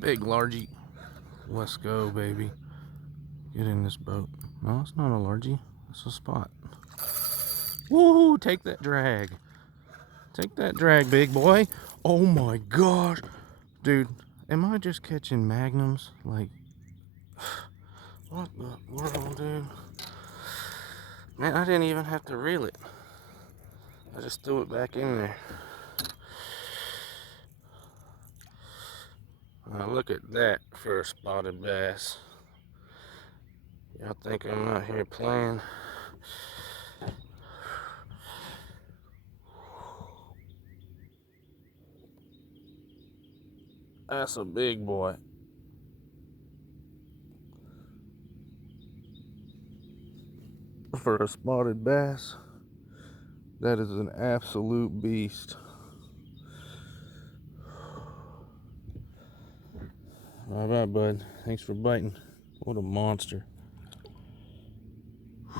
Big largie. Let's go, baby. Get in this boat. No, it's not a largie. It's a spot. Woo! Take that drag. Take that drag, big boy. Oh my gosh. Dude, am I just catching magnums? Like, what the world, dude? Man, I didn't even have to reel it. I just threw it back in there. Now look at that for a spotted bass. Y'all think I'm out here playing? That's a big boy. For a spotted bass, that is an absolute beast. All right, bud. Thanks for biting. What a monster.